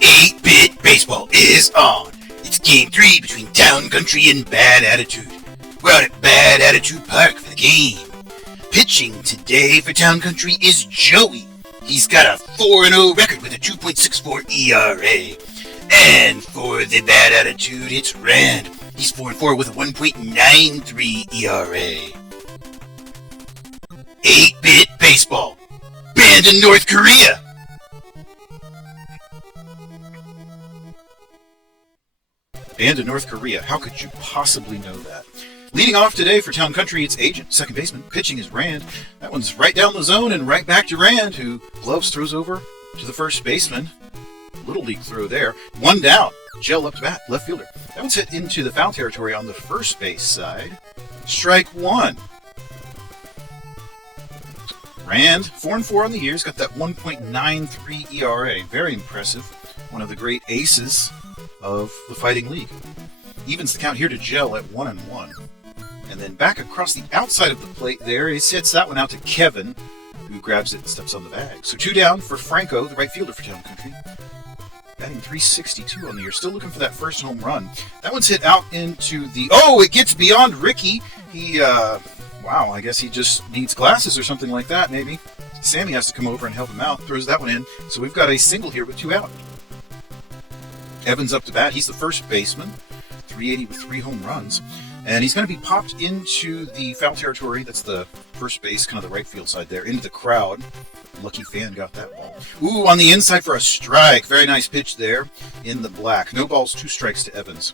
8-Bit Baseball is on. It's Game 3 between Town Country and Bad Attitude. We're out at Bad Attitude Park for the game. Pitching today for Town Country is Joey. He's got a 4-0 record with a 2.64 ERA. And for the Bad Attitude, it's Rand. He's 4-4 with a 1.93 ERA. 8-Bit Baseball. Banned in North Korea. Banned in North Korea. How could you possibly know that? Leading off today for Town Country, it's Agent, second baseman. Pitching is Rand. That one's right down the zone and right back to Rand, who gloves throws over to the first baseman. Little league throw there. One down. Gel up to bat, left fielder. That one's hit into the foul territory on the first base side. Strike one. Rand, 4-4 on the year. He's got that 1.93 ERA. Very impressive. One of the great aces of the Fighting League. Evens the count here to Gel at 1-1. And then back across the outside of the plate there, he hits that one out to Kevin, who grabs it and steps on the bag. So 2 down for Franco, the right fielder for Town Country. Batting .362 on the year. Still looking for that first home run. That one's hit out into the... Oh, it gets beyond Ricky. He, wow, I guess he just needs glasses or something like that, maybe. Sammy has to come over and help him out. Throws that one in. So we've got a single here with 2 out. Evans up to bat. He's the first baseman. 380 with 3 home runs. And he's going to be popped into the foul territory. That's the first base, kind of the right field side there, into the crowd. Lucky fan got that ball. Ooh, on the inside for a strike. Very nice pitch there in the black. No balls, 2 strikes to Evans.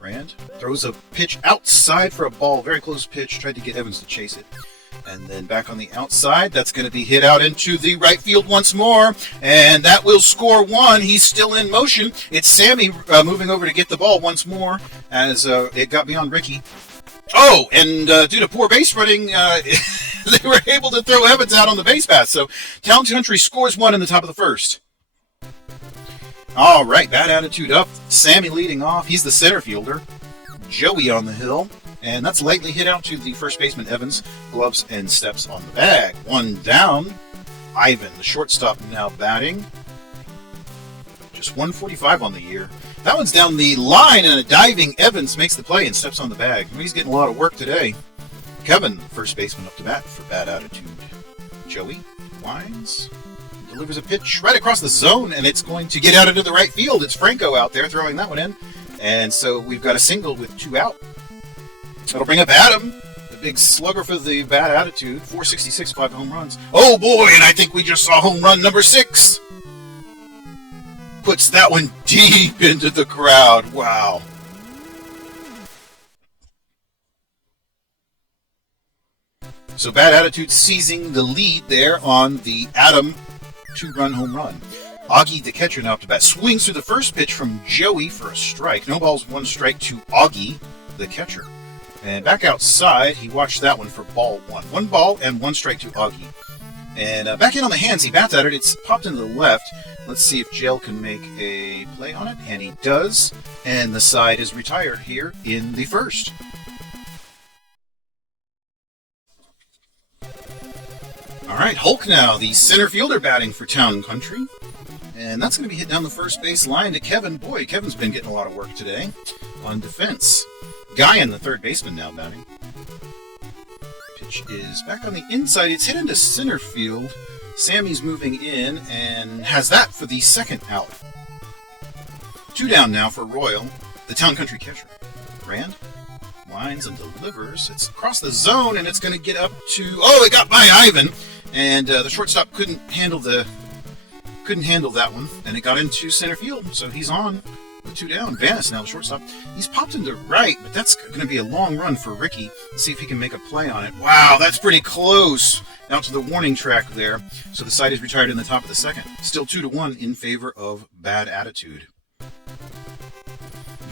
Rand throws a pitch outside for a ball. Very close pitch. Tried to get Evans to chase it. And then back on the outside, that's going to be hit out into the right field once more. And that will score 1. He's still in motion. It's Sammy moving over to get the ball once more as it got beyond Ricky. Oh, and due to poor base running, they were able to throw Evans out on the base path. So Town Country scores 1 in the top of the first. All right, Bad Attitude up. Sammy leading off. He's the center fielder. Joey on the hill. And that's lightly hit out to the first baseman, Evans. Gloves and steps on the bag. 1 down. Ivan, the shortstop, now batting. Just 145 on the year. That one's down the line, and a diving Evans makes the play and steps on the bag. He's getting a lot of work today. Kevin, first baseman, up to bat for Bad Attitude. Joey winds, delivers a pitch right across the zone, and it's going to get out into the right field. It's Franco out there throwing that one in. And so we've got a single with 2 out. That'll bring up Adam, the big slugger for the Bad Attitude. 466, 5 home runs. Oh boy, and I think we just saw home run number 6. Puts that one deep into the crowd. Wow. So Bad Attitude seizing the lead there on the Adam 2-run home run. Augie, the catcher, now up to bat. Swings through the first pitch from Joey for a strike. No balls, 1 strike to Augie, the catcher. And back outside, he watched that one for ball 1. 1 ball and 1 strike to Augie. And back in on the hands, he bats at it. It's popped into the left. Let's see if Gel can make a play on it. And he does. And the side is retired here in the first. All right, Hulk now, the center fielder batting for Town Country. And that's going to be hit down the first base line to Kevin. Boy, Kevin's been getting a lot of work today on defense. Guyan, the third baseman, now batting. Pitch is back on the inside. It's hit into center field. Sammy's moving in and has that for the second out. 2 down now for Royal, the Town Country catcher. Rand winds and delivers. It's across the zone, and it's going to get up to... Oh, it got by Ivan, and the shortstop couldn't handle that one, and it got into center field, so he's on. 2 down. Vanis now the shortstop. He's popped into right, but that's going to be a long run for Ricky. Let's see if he can make a play on it. Wow, that's pretty close. Out to the warning track there. So the side is retired in the top of the second. Still 2-1 in favor of Bad Attitude.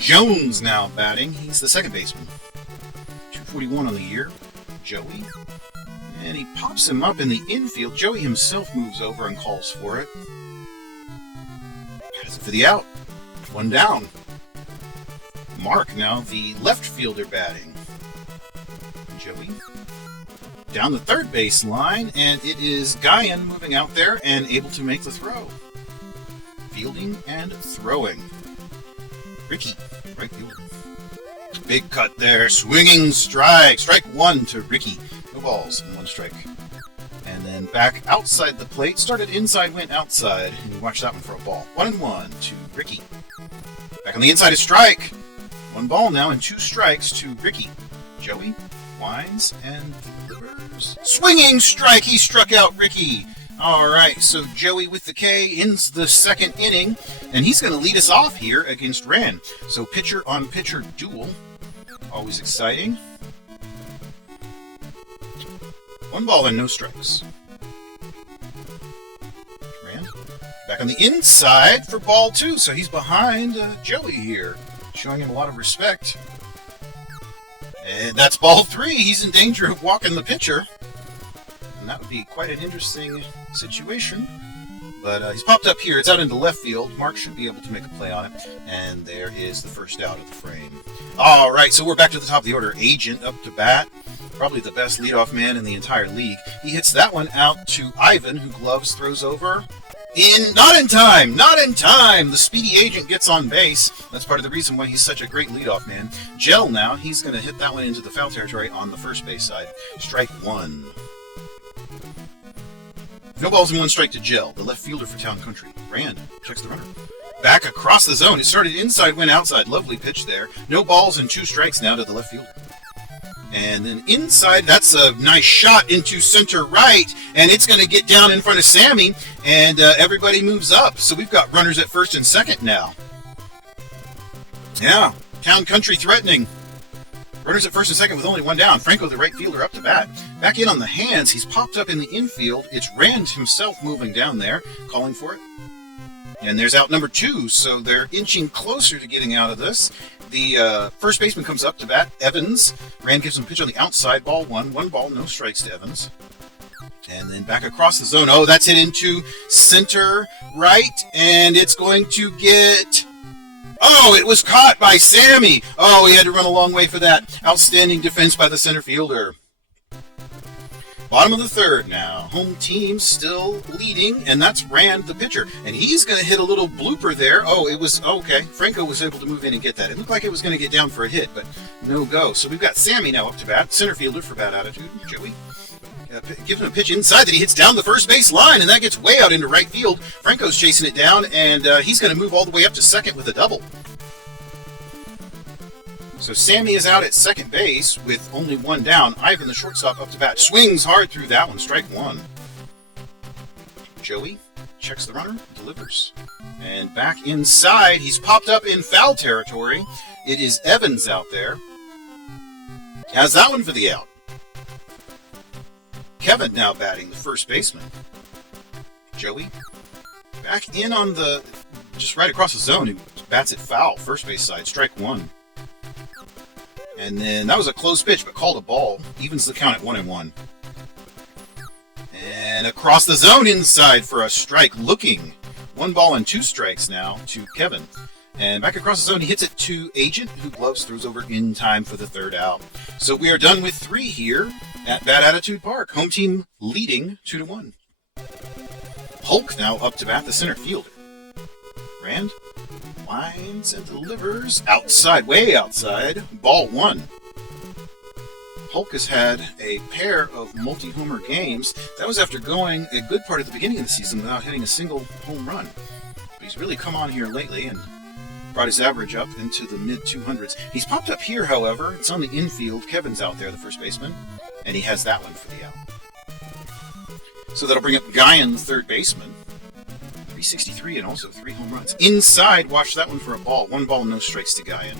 Jones now batting. He's the second baseman. 241 on the year. Joey. And he pops him up in the infield. Joey himself moves over and calls for it. Has it for the out. 1 down. Mark now, the left fielder batting. Joey down the third base line, and it is Guyan moving out there and able to make the throw. Fielding and throwing. Ricky, right fielder. Big cut there, swinging strike. Strike one to Ricky. No balls and one strike. And then back outside the plate. Started inside, went outside. And you watch that one for a ball. 1-1 to Ricky. Back on the inside is strike. One ball now and two strikes to Ricky. Joey winds and delivers. Swinging strike. He struck out Ricky. All right, so Joey with the K ends the second inning, and he's going to lead us off here against Rand. So pitcher-on-pitcher duel. Always exciting. One ball and no strikes. Rand back on the inside for ball two, so he's behind Joey here, showing him a lot of respect. And that's ball three. He's in danger of walking the pitcher. And that would be quite an interesting situation. But he's popped up here. It's out into left field. Mark should be able to make a play on it. And there is the first out of the frame. All right, so we're back to the top of the order. Agent up to bat. Probably the best leadoff man in the entire league. He hits that one out to Ivan, who gloves throws over. Not in time! The speedy Agent gets on base. That's part of the reason why he's such a great leadoff man. Gel now, he's going to hit that one into the foul territory on the first base side. Strike one. No balls and one strike to Gel, the left fielder for Town Country. Rand checks the runner. Back across the zone. It started inside, went outside. Lovely pitch there. No balls and two strikes now to the left fielder. And then inside, that's a nice shot into center right, and it's going to get down in front of Sammy, and everybody moves up. So we've got runners at first and second now. Yeah, Town Country threatening. Runners at first and second with only one down. Franco, the right fielder, up to bat. Back in on the hands. He's popped up in the infield. It's Rand himself moving down there, calling for it. And there's out number two, so they're inching closer to getting out of this. The first baseman comes up to bat, Evans. Rand gives him a pitch on the outside, ball one. One ball, no strikes to Evans. And then back across the zone. Oh, that's hit into center right, and it's going to get... Oh, it was caught by Sammy. Oh, he had to run a long way for that. Outstanding defense by the center fielder. Bottom of the third now. Home team still leading, and that's Rand, the pitcher. And he's going to hit a little blooper there. Oh, it was... Okay, Franco was able to move in and get that. It looked like it was going to get down for a hit, but no go. So we've got Sammy now up to bat. Center fielder for bad attitude. Joey gives him a pitch inside that he hits down the first base line, and that gets way out into right field. Franco's chasing it down, and he's going to move all the way up to second with a double. So Sammy is out at second base with only one down. Ivan, the shortstop, up to bat. Swings hard through that one. Strike one. Joey checks the runner, delivers. And back inside, he's popped up in foul territory. It is Evans out there. Has that one for the out. Kevin now batting, the first baseman. Joey back in on the... just right across the zone. He bats it foul, first base side. Strike one. And then that was a close pitch, but called a ball. Evens the count at 1-1. And across the zone inside for a strike. Looking. One ball and two strikes now to Kevin. And back across the zone, he hits it to Agent, who gloves throws over in time for the third out. So we are done with three here at Bad Attitude Park. Home team leading 2-1. Hulk now up to bat, the center fielder. Rand winds and delivers outside, way outside. Ball one. Hulk has had a pair of multi-homer games. That was after going a good part of the beginning of the season without hitting a single home run. But he's really come on here lately and brought his average up into the mid-200s. He's popped up here, however. It's on the infield. Kevin's out there, the first baseman, and he has that one for the out. So that'll bring up Guyan, the third baseman. 363 and also 3 home runs. Inside, watch that one for a ball. One ball, no strikes to Guyan.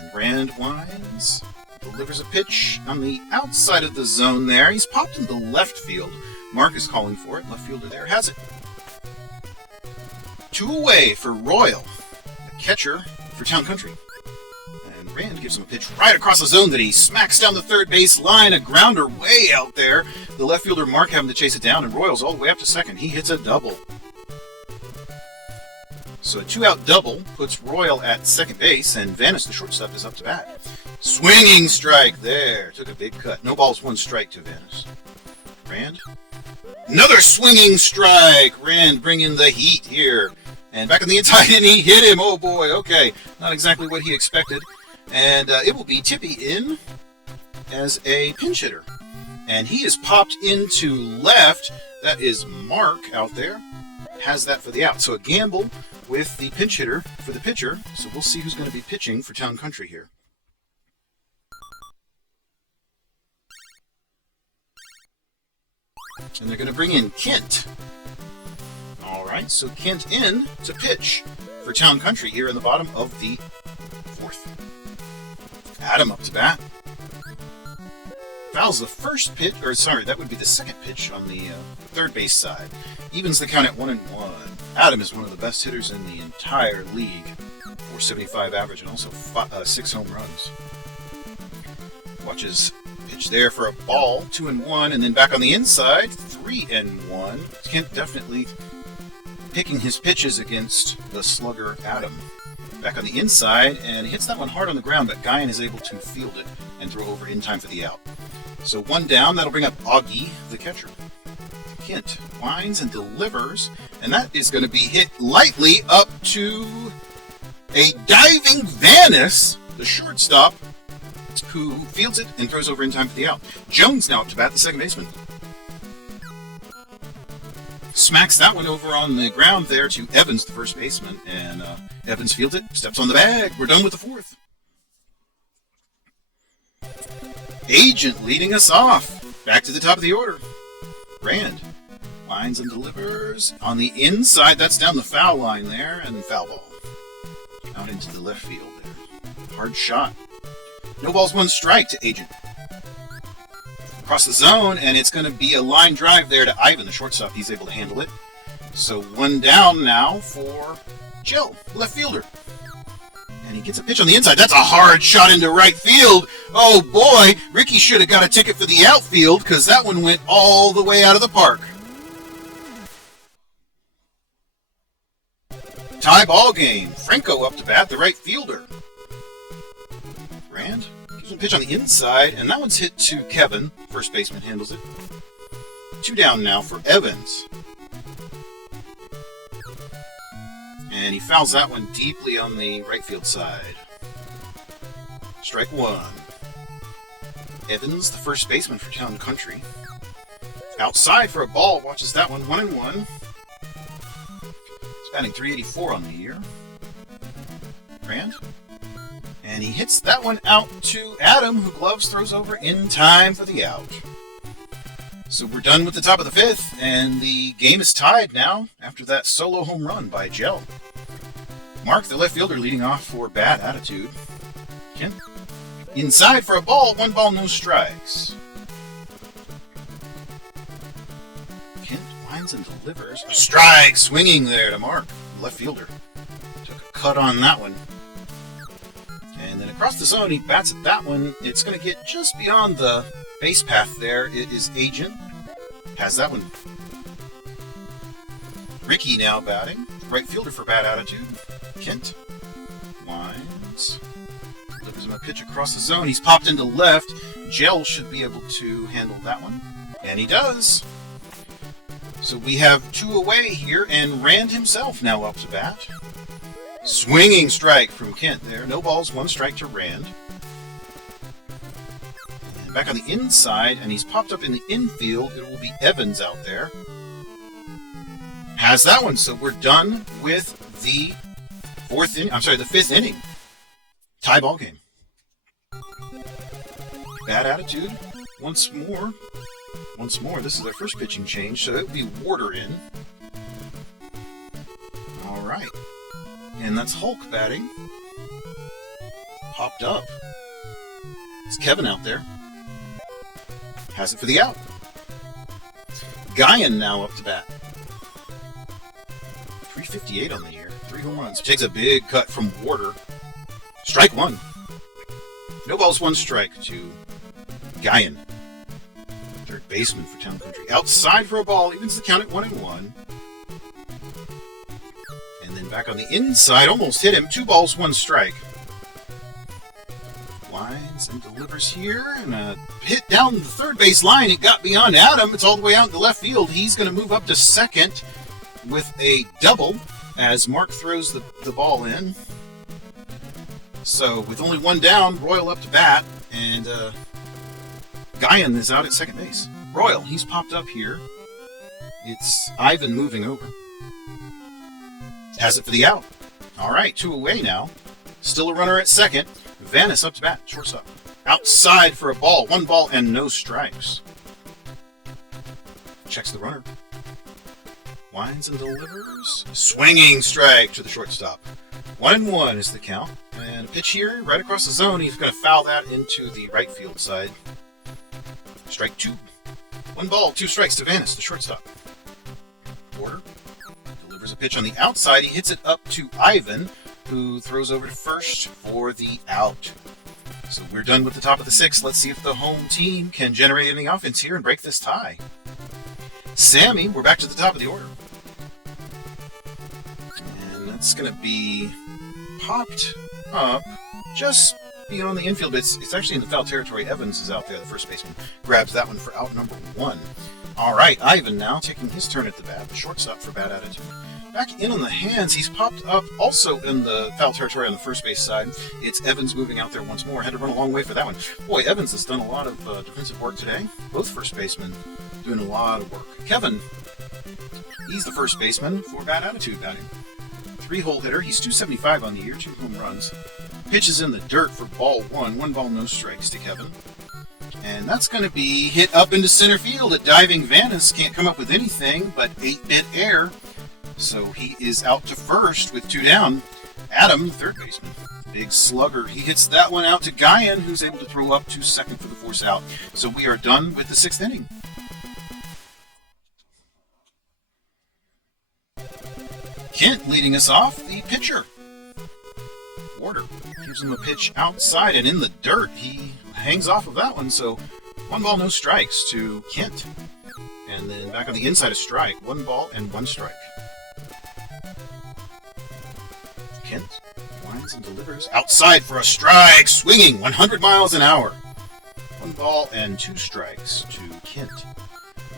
And Rand winds, delivers a pitch on the outside of the zone there. He's popped into left field. Mark is calling for it. Left fielder there has it. 2 away for Royal, the catcher for Town Country. And Rand gives him a pitch right across the zone that he smacks down the third base line. A grounder way out there. The left fielder Mark having to chase it down, and Royal's all the way up to second. He hits a double. So a 2-out double puts Royal at second base, and Vanis, the shortstop, is up to bat. Swinging strike there. Took a big cut. No balls, one strike to Vanis. Rand. Another swinging strike. Rand bringing the heat here. And back on the inside, and he hit him. Oh boy, okay. Not exactly what he expected. And it will be Tippy in as a pinch hitter. And he is popped into left. That is Mark out there. Has that for the out. So a gamble with the pinch hitter for the pitcher. So we'll see who's going to be pitching for Town Country here. And they're going to bring in Kent. All right, so Kent in to pitch for Town Country here in the bottom of the fourth. Adam up to bat. Fouls the first pitch, or sorry, that would be the second pitch on the third base side. Evens the count at 1-1. Adam is one of the best hitters in the entire league. 475 average and also 6 home runs. Watches pitch there for a ball, 2-1, and then back on the inside, 3-1. Kent definitely picking his pitches against the slugger Adam. Back on the inside, and hits that one hard on the ground, but Guyan is able to field it and throw over in time for the out. So one down, that'll bring up Augie, the catcher. Kent winds and delivers, and that is going to be hit lightly up to a diving Vanis, the shortstop, who fields it and throws over in time for the out. Jones now up to bat, the second baseman. Smacks that one over on the ground there to Evans, the first baseman, and Evans fields it, steps on the bag. We're done with the fourth. Agent leading us off. Back to the top of the order. Rand lines and delivers on the inside. That's down the foul line there, and foul ball. Out into the left field there. Hard shot. No balls, one strike to Agent. Across the zone, and it's going to be a line drive there to Ivan, the shortstop. He's able to handle it. So one down now for Jill, left fielder. And he gets a pitch on the inside. That's a hard shot into right field. Oh boy, Ricky should have got a ticket for the outfield because that one went all the way out of the park. Tie ball game. Franco up to bat, the right fielder. Rand gives him a pitch on the inside, and that one's hit to Kevin. First baseman handles it. 2 down now for Evans. And he fouls that one deeply on the right field side. Strike one. Evans, the first baseman for Town Country. Outside for a ball, watches that one, 1-1. He's batting .384 on the year. Rand. And he hits that one out to Adam, who gloves throws over in time for the out. So we're done with the top of the fifth, and the game is tied now after that solo home run by Jell. Mark, the left fielder, leading off for Bad Attitude. Kent inside for a ball, 1 ball, no strikes. Kent winds and delivers. A strike swinging there to Mark, left fielder. Took a cut on that one. And then across the zone, he bats at that one. It's going to get just beyond the base path there. It is Agent. Has that one. Ricky now batting. Right fielder for Bad Attitude. Kent. Winds. Delivers him a pitch across the zone. He's popped into left. Jell should be able to handle that one. And he does. So we have 2 away here, and Rand himself now up to bat. Swinging strike from Kent there. No balls, 1 strike to Rand. And back on the inside, and he's popped up in the infield. It will be Evans out there. Has that one, so we're done with the the 5th inning. Tie ball game. Bad Attitude. Once more. This is their first pitching change, so it will be Warder in. All right. And that's Hulk batting. Popped up. It's Kevin out there. Has it for the out. Guyan now up to bat. 358 on the year. 3 home runs. Takes a big cut from Warder. Strike 1. No balls, 1 strike to Guyan. Third baseman for Town Country. Outside for a ball. Evens the count at 1-1. And then back on the inside. Almost hit him. 2 balls, 1 strike. Line winds and delivers here, and a hit down the third base line. It got beyond Adam. It's all the way out to left field. He's going to move up to second with a double as Mark throws the ball in. So with only one down, Royal up to bat, and Guyan is out at second base. Royal, he's popped up here. It's Ivan moving over. Has it for the out. All right, 2 away now. Still a runner at second. Vanis up to bat, shortstop. Outside for a ball. 1 ball and no strikes. Checks the runner. Winds and delivers. Swinging strike to the shortstop. 1-1 is the count. And a pitch here, right across the zone. He's going to foul that into the right field side. Strike 2. 1 ball, 2 strikes to Vanis, the shortstop. Porter delivers a pitch on the outside. He hits it up to Ivan, who throws over to first for the out. So we're done with the top of the 6th. Let's see if the home team can generate any offense here and break this tie. Sammy, we're back to the top of the order. And that's going to be popped up just beyond the infield. It's actually in the foul territory. Evans is out there, the first baseman. Grabs that one for out number 1. All right, Ivan now taking his turn at the bat. Shortstop for bad attitude. Back in on the hands, he's popped up also in the foul territory on the first base side. It's Evans moving out there once more. Had to run a long way for that one. Boy, Evans has done a lot of defensive work today. Both first basemen doing a lot of work. Kevin, he's the first baseman for bad attitude batting. 3-hole hitter. He's .275 on the year, 2 home runs. Pitches in the dirt for ball 1. 1 ball, no strikes to Kevin. And that's going to be hit up into center field. A diving Vanis can't come up with anything but 8-bit air. So he is out to first with 2 down. Adam, third baseman. Big slugger. He hits that one out to Guyan, who's able to throw up to second for the force out. So we are done with the 6th inning. Kent leading us off, the pitcher. Warder gives him a pitch outside and in the dirt. He hangs off of that one, so 1 ball, no strikes to Kent. And then back on the inside, a strike. 1 ball and 1 strike. Kent winds and delivers outside for a strike, swinging 100 miles an hour. 1 ball and 2 strikes to Kent.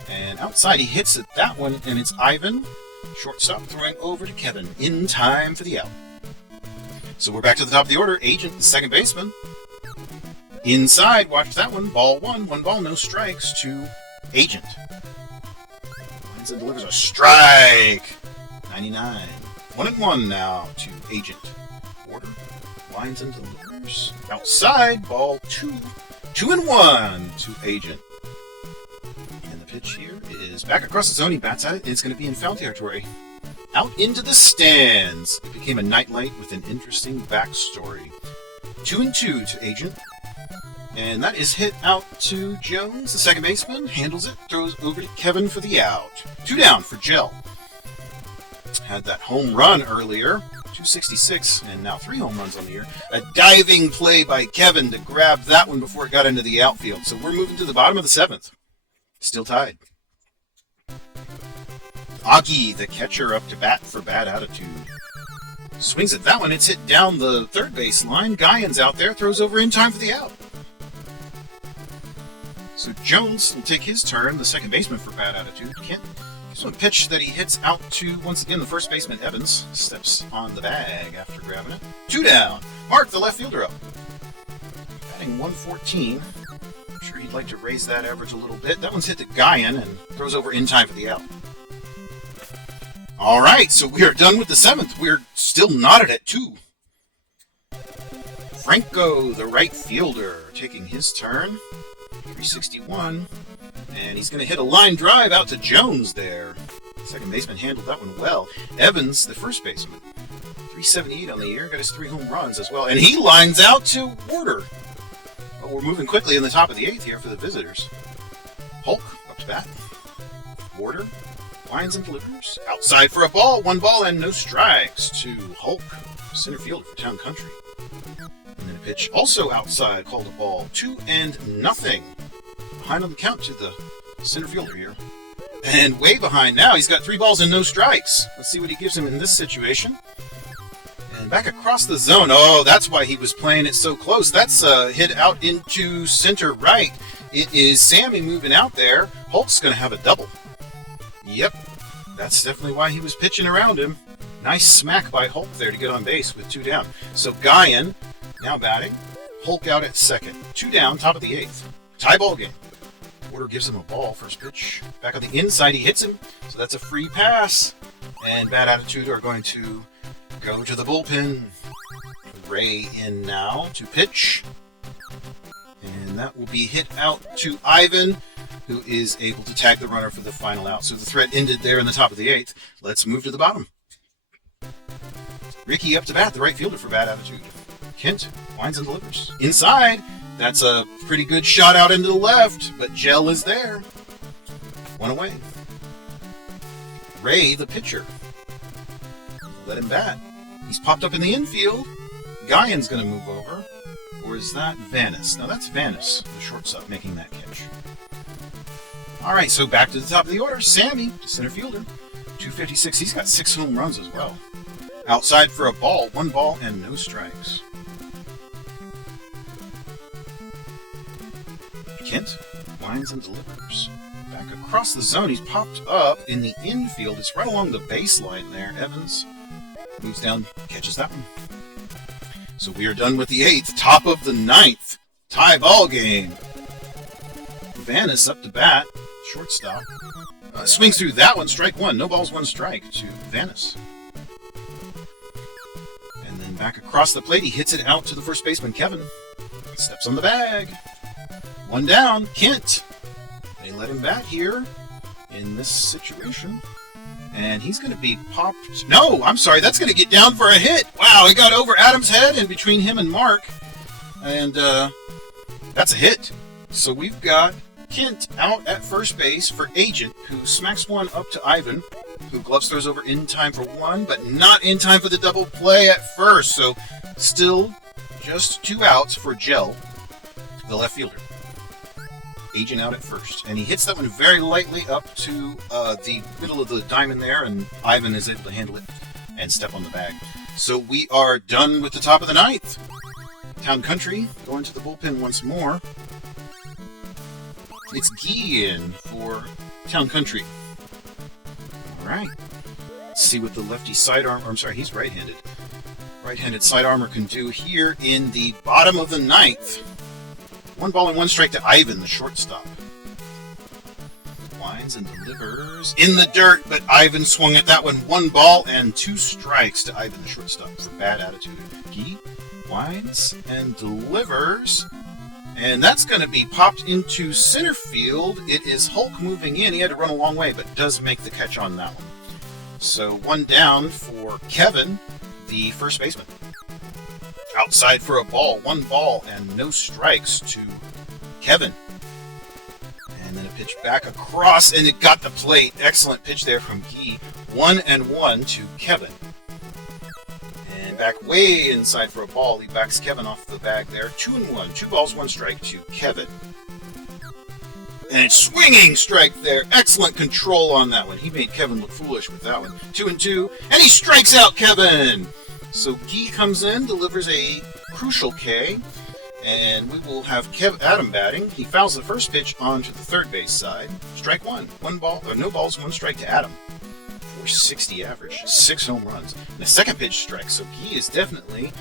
And outside, he hits it that one, and it's Ivan, shortstop, throwing over to Kevin in time for the out. So we're back to the top of the order. Agent, the second baseman. Inside, watch that one. Ball 1, 1 ball, no strikes to Agent. Winds and delivers a strike. 99. 1-1 now to Agent. Warder winds and delivers outside. Ball 2. 2-1 to Agent. And the pitch here is back across the zone. He bats at it. It's going to be in foul territory. Out into the stands. It became a nightlight with an interesting backstory. 2-2 to Agent. And that is hit out to Jones, the second baseman. Handles it. Throws over to Kevin for the out. 2 down for Gel. Had that home run earlier, 266, and now 3 home runs on the year. A diving play by Kevin to grab that one before it got into the outfield. So we're moving to the bottom of the 7th. Still tied. Augie, the catcher, up to bat for bad attitude. Swings at that one. It's hit down the third base line. Guyan's out there. Throws over in time for the out. So Jones will take his turn, the second baseman for bad attitude. Kent gives him a pitch that he hits out to, once again, the first baseman, Evans. Steps on the bag after grabbing it. 2 down. Mark, the left fielder, up. Batting 114. I'm sure he'd like to raise that average a little bit. That one's hit to Guyan and throws over in time for the out. All right, so we are done with the 7th. We're still knotted at 2. Franco, the right fielder, taking his turn. 361. And he's going to hit a line drive out to Jones there. Second baseman handled that one well. Evans, the first baseman. 378 on the year. Got his 3 home runs as well. And he lines out to Warder. Well, we're moving quickly in the top of the 8th here for the visitors. Hulk, up to bat. Warder winds and delivers. Outside for a ball. 1 ball and no strikes to Hulk, center fielder for Town Country. And then a pitch also outside, called a ball. 2-0. Behind on the count to the center fielder here. And way behind now. He's got 3 balls and no strikes. Let's see what he gives him in this situation. And back across the zone. Oh, that's why he was playing it so close. That's a hit out into center right. It is Sammy moving out there. Hulk's going to have a double. Yep, that's definitely why he was pitching around him. Nice smack by Hulk there to get on base with 2 down. So Guyan now batting. Hulk out at second. 2 down, top of the 8th. Tie ball game. Porter gives him a ball, first pitch. Back on the inside, he hits him. So that's a free pass. And Bad Attitude are going to go to the bullpen. Ray in now to pitch. And that will be hit out to Ivan, who is able to tag the runner for the final out. So the threat ended there in the top of the 8th. Let's move to the bottom. Ricky up to bat, the right fielder for Bad Attitude. Kent winds and delivers. Inside, that's a pretty good shot out into the left, but Gel is there. 1 away. Ray, the pitcher. Let him bat. He's popped up in the infield. Guyan's going to move over. Or is that Vanis? No, that's Vanis, the shortstop, making that catch. All right, so back to the top of the order. Sammy, the center fielder. 256. He's got 6 home runs as well. Outside for a ball. 1 ball and no strikes. Kent winds and delivers. Back across the zone. He's popped up in the infield. It's right along the baseline there. Evans moves down, catches that one. So we are done with the 8th. Top of the 9th. Tie ball game. Vanis up to bat. Shortstop. Swings through that one. Strike 1. No balls, 1 strike to Vanis. And then back across the plate. He hits it out to the first baseman, Kevin. Steps on the bag. 1 down. Kent. They let him bat here in this situation. And he's going to be popped. No, I'm sorry. That's going to get down for a hit. Wow, it got over Adam's head and between him and Mark. And that's a hit. So we've got Kent out at first base for Agent, who smacks one up to Ivan, who gloves throws over in time for 1, but not in time for the double play at first. So still just 2 outs for Gel, the left fielder. Agent out at first, and he hits that one very lightly up to the middle of the diamond there, and Ivan is able to handle it and step on the bag. So we are done with the top of the 9th. Town Country going to the bullpen once more. It's Guillen for Town Country. All right. Let's see what the lefty sidearm, I'm sorry, he's right-handed. Right-handed sidearmer can do here in the bottom of the 9th. 1 ball and 1 strike to Ivan, the shortstop. Winds and delivers in the dirt, but Ivan swung at that one. 1 ball and 2 strikes to Ivan, the shortstop, for Bad Attitude. Guy winds and delivers, and that's going to be popped into center field. It is Hulk moving in. He had to run a long way, but does make the catch on that one. So 1 down for Kevin, the first baseman. Outside for a ball. 1 ball and no strikes to Kevin. And then a pitch back across, and it got the plate. Excellent pitch there from Guy. 1-1 to Kevin. And back way inside for a ball. He backs Kevin off the bag there. 2-1. 2 balls, 1 strike to Kevin. And it's swinging strike there. Excellent control on that one. He made Kevin look foolish with that one. 2-2. And he strikes out Kevin! So Guy comes in, delivers a crucial K, and we will have Adam batting. He fouls the first pitch onto the third base side. Strike 1. 1 ball, no balls, 1 strike to Adam. 460 average, 6 home runs. And the second pitch strikes, so Guy is definitely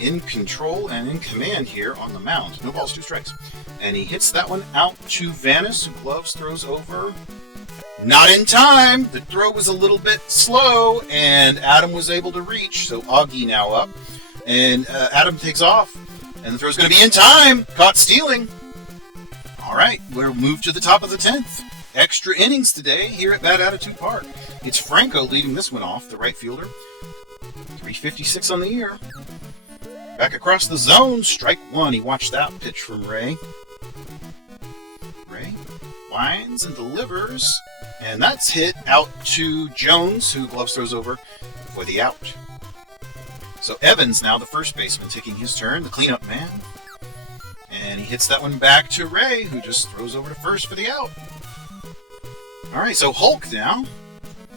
in control and in command here on the mound. No balls, 2 strikes. And he hits that one out to Vanis, who gloves throws over. Not in time. The throw was a little bit slow, and Adam was able to reach. So Augie now up, and Adam takes off, and the throw's going to be in time. Caught stealing. All right, we'll move to the top of the 10th. Extra innings today here at Bad Attitude Park. It's Franco leading this one off, the right fielder. 356 on the year. Back across the zone, strike 1. He watched that pitch from Ray. Ray winds and delivers. And that's hit out to Jones, who gloves throws over for the out. So Evans now the first baseman taking his turn, the cleanup man. And he hits that one back to Ray, who just throws over to first for the out. All right, so Hulk now.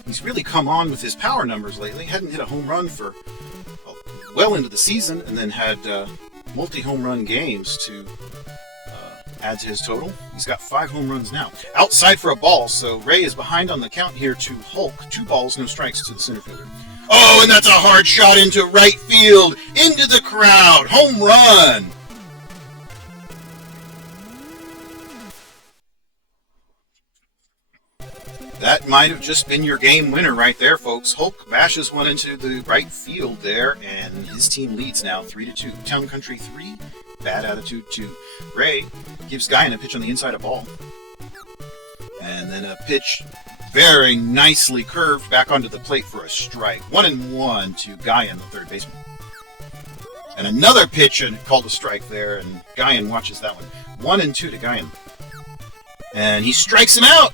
He's really come on with his power numbers lately. Hadn't hit a home run for well into the season and then had multi-home run games to add to his total. He's got 5 home runs now. Outside for a ball, so Ray is behind on the count here to Hulk. 2 balls, no strikes to the center fielder. Oh, and that's a hard shot into right field, into the crowd. Home run! That might have just been your game winner right there, folks. Hulk bashes one into the right field there, and his team leads now 3-2. Town Country 3, Bad Attitude 2. Ray gives Guyan a pitch on the inside, a ball. And then a pitch very nicely curved back onto the plate for a strike. 1-1 to Guyan, the third baseman. And another pitch and called a strike there, and Guyan watches that one. 1-2 to Guyan. And he strikes him out!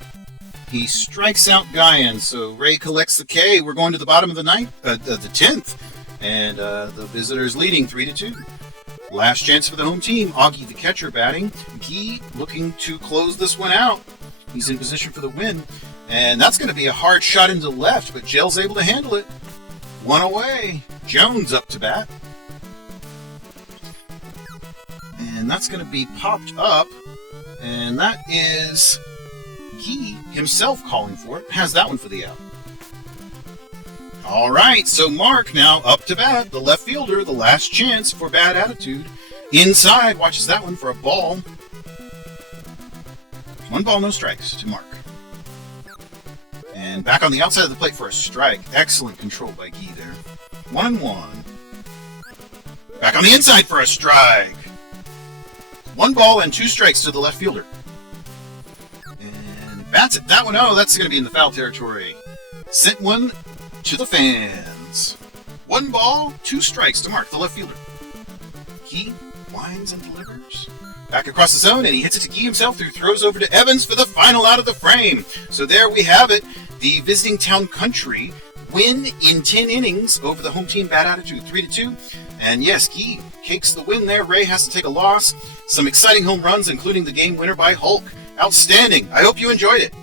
He strikes out Guyan, so Ray collects the K. We're going to the bottom of the 10th, and the visitors leading 3-2. Last chance for the home team. Augie, the catcher, batting. Guy looking to close this one out. He's in position for the win, and that's going to be a hard shot into left, but Jell's able to handle it. 1 away. Jones up to bat, and that's going to be popped up, and that is Guy himself calling for it. Has that one for the out. All right, so Mark now up to bat, the left fielder, the last chance for Bad Attitude. Inside, watches that one for a ball. 1 ball, no strikes to Mark. And back on the outside of the plate for a strike. Excellent control by Guy there. 1-1. Back on the inside for a strike. 1 ball and 2 strikes to the left fielder. And bats it. That one, oh, that's going to be in the foul territory. Sent one to the fans. 1 ball, 2 strikes to Mark, the left fielder. He winds and delivers. Back across the zone, and he hits it to Guy himself, who throws over to Evans for the final out of the frame. So there we have it. The visiting Town Country win in 10 innings over the home team Bad Attitude, 3-2. And yes, Guy cakes the win there. Ray has to take a loss. Some exciting home runs, including the game winner by Hulk. Outstanding. I hope you enjoyed it.